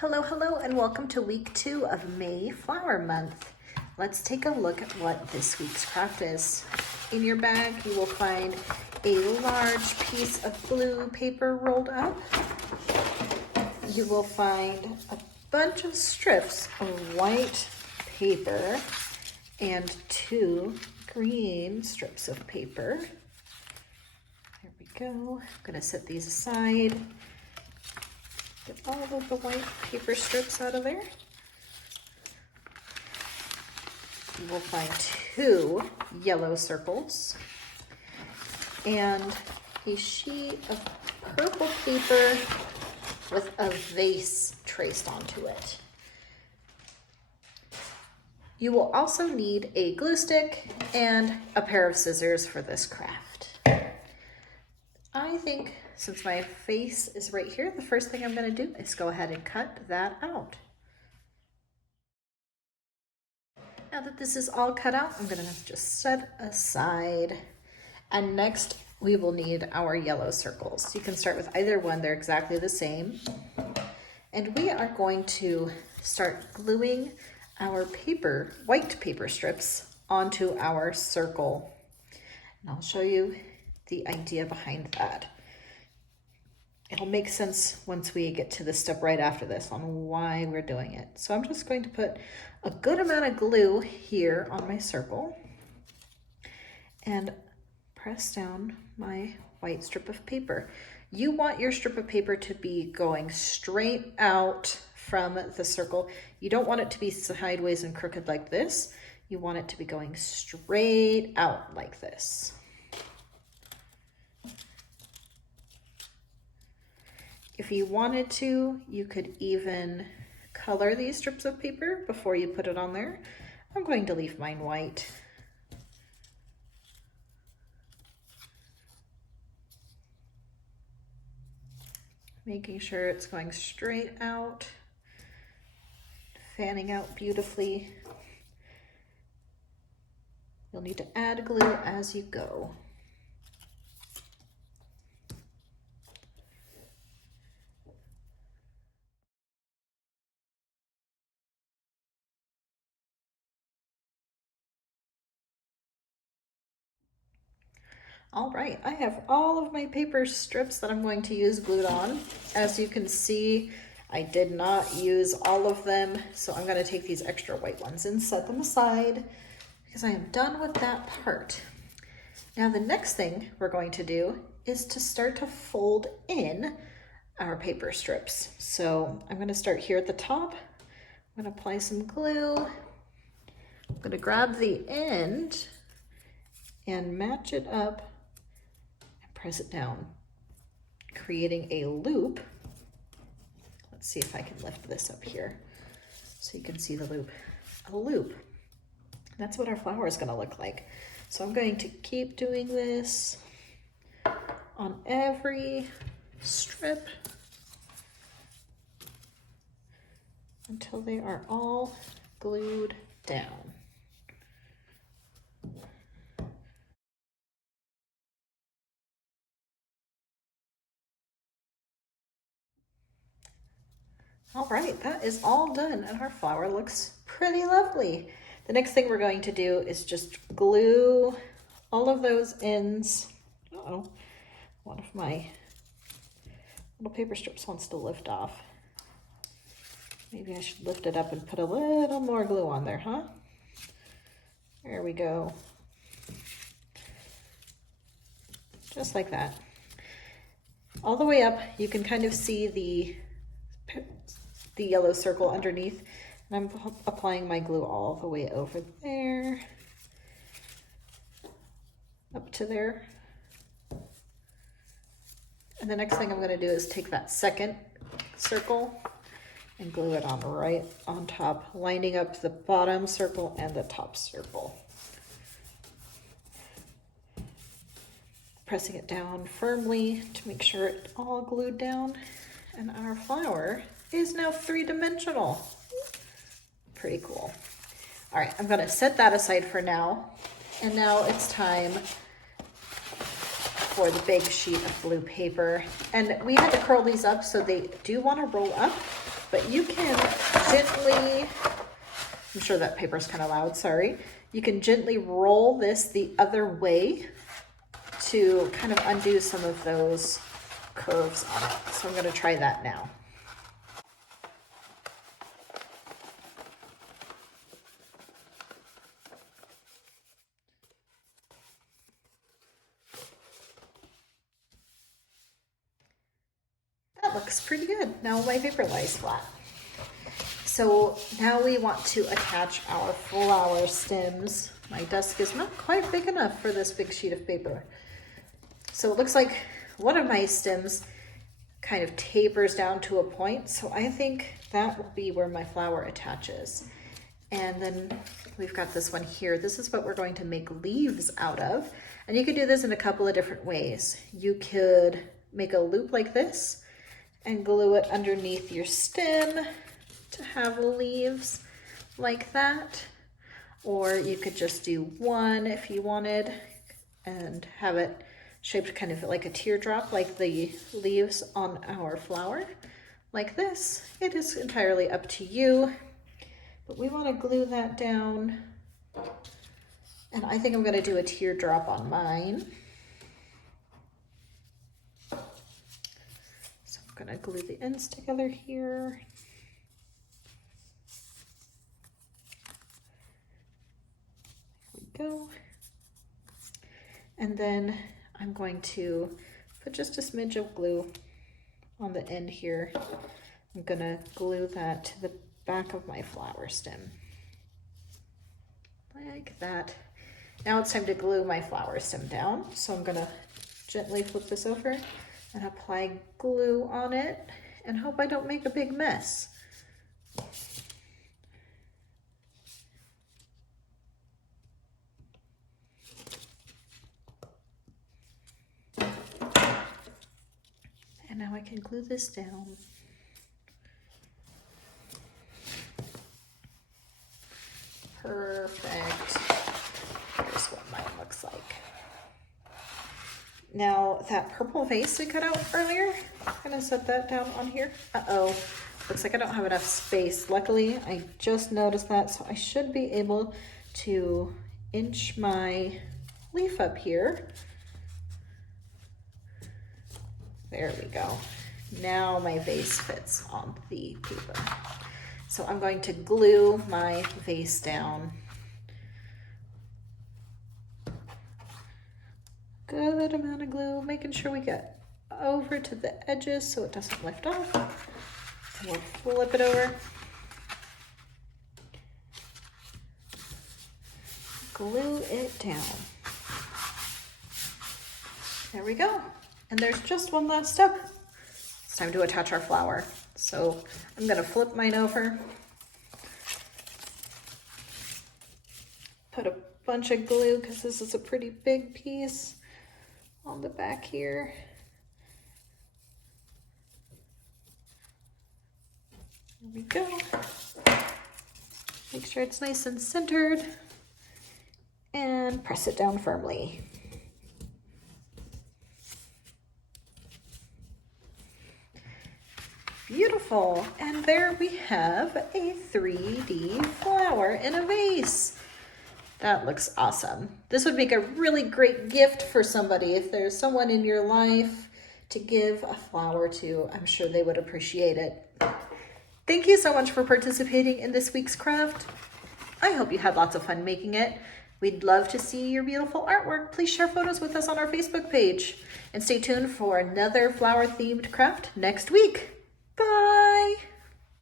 Hello, hello, and welcome to week 2 of May Flower Month. Let's take a look at what this week's craft is. In your bag, you will find a large piece of blue paper rolled up. You will find a bunch of strips of white paper and 2 green strips of paper. There we go. I'm gonna set these aside. Get all of the white paper strips out of there. You will find 2 yellow circles and a sheet of purple paper with a vase traced onto it. You will also need a glue stick and a pair of scissors for this craft. I think since my face is right here, the first thing I'm going to do is go ahead and cut that out. Now that this is all cut out, I'm going to just set aside. And next we will need our yellow circles. You can start with either one, they're exactly the same. And we are going to start gluing our paper, white paper strips onto our circle. And I'll show you the idea behind that. It'll make sense once we get to the step right after this on why we're doing it. So I'm just going to put a good amount of glue here on my circle and press down my white strip of paper. You want your strip of paper to be going straight out from the circle. You don't want it to be sideways and crooked like this. You want it to be going straight out like this. If you wanted to, you could even color these strips of paper before you put it on there. I'm going to leave mine white. Making sure it's going straight out, fanning out beautifully. You'll need to add glue as you go. All right, I have all of my paper strips that I'm going to use glued on. As you can see, I did not use all of them, so I'm going to take these extra white ones and set them aside because I am done with that part. Now the next thing we're going to do is to start to fold in our paper strips. So I'm going to start here at the top. I'm going to apply some glue. I'm going to grab the end and match it up. Press it down, creating a loop. Let's see if I can lift this up here so you can see the loop. A loop. That's what our flower is going to look like. So I'm going to keep doing this on every strip until they are all glued down. All right, that is all done and our flower looks pretty lovely. The next thing we're going to do is just glue all of those ends. Uh-oh, one of my little paper strips wants to lift off. Maybe I should lift it up and put a little more glue on there, huh? There we go. Just like that. All the way up, you can kind of see the yellow circle underneath, and I'm applying my glue all the way over there, up to there. And the next thing I'm going to do is take that second circle and glue it on right on top, lining up the bottom circle and the top circle. Pressing it down firmly to make sure it's all glued down, and our flower is now 3-dimensional. Pretty cool. All right, I'm gonna set that aside for now. And now it's time for the big sheet of blue paper. And we had to curl these up so they do wanna roll up. but you can gently, I'm sure that paper's kind of loud, sorry. You can gently roll this the other way to kind of undo some of those curves on it. So I'm going to try that now. That looks pretty good. Now my paper lies flat. So now we want to attach our flower stems. My desk is not quite big enough for this big sheet of paper. So it looks like one of my stems kind of tapers down to a point. So I think that will be where my flower attaches. And then we've got this one here. This is what we're going to make leaves out of. And you could do this in a couple of different ways. You could make a loop like this and glue it underneath your stem to have leaves like that. Or you could just do one if you wanted and have it shaped kind of like a teardrop, like the leaves on our flower, like this. It is entirely up to you, but we want to glue that down. And I think I'm going to do a teardrop on mine. So I'm going to glue the ends together here. Go. And then I'm going to put just a smidge of glue on the end here. I'm gonna glue that to the back of my flower stem. Like that. Now it's time to glue my flower stem down. So I'm gonna gently flip this over and apply glue on it and hope I don't make a big mess. And now I can glue this down. Perfect. Here's what mine looks like. Now that purple vase we cut out earlier, I'm gonna set that down on here. Uh-oh, looks like I don't have enough space. Luckily, I just noticed that, so I should be able to inch my leaf up here. There we go. Now my vase fits on the paper. So I'm going to glue my vase down. Good amount of glue, making sure we get over to the edges so it doesn't lift off. And we'll flip it over. Glue it down. There we go. And there's just one last step. It's time to attach our flower. So I'm gonna flip mine over, put a bunch of glue, because this is a pretty big piece, on the back here. There we go. Make sure it's nice and centered, and press it down firmly. Beautiful, and there we have a 3D flower in a vase. That looks awesome. This would make a really great gift for somebody. If there's someone in your life to give a flower to, I'm sure they would appreciate it. Thank you so much for participating in this week's craft. I hope you had lots of fun making it. We'd love to see your beautiful artwork. Please share photos with us on our Facebook page. And stay tuned for another flower-themed craft next week. Bye!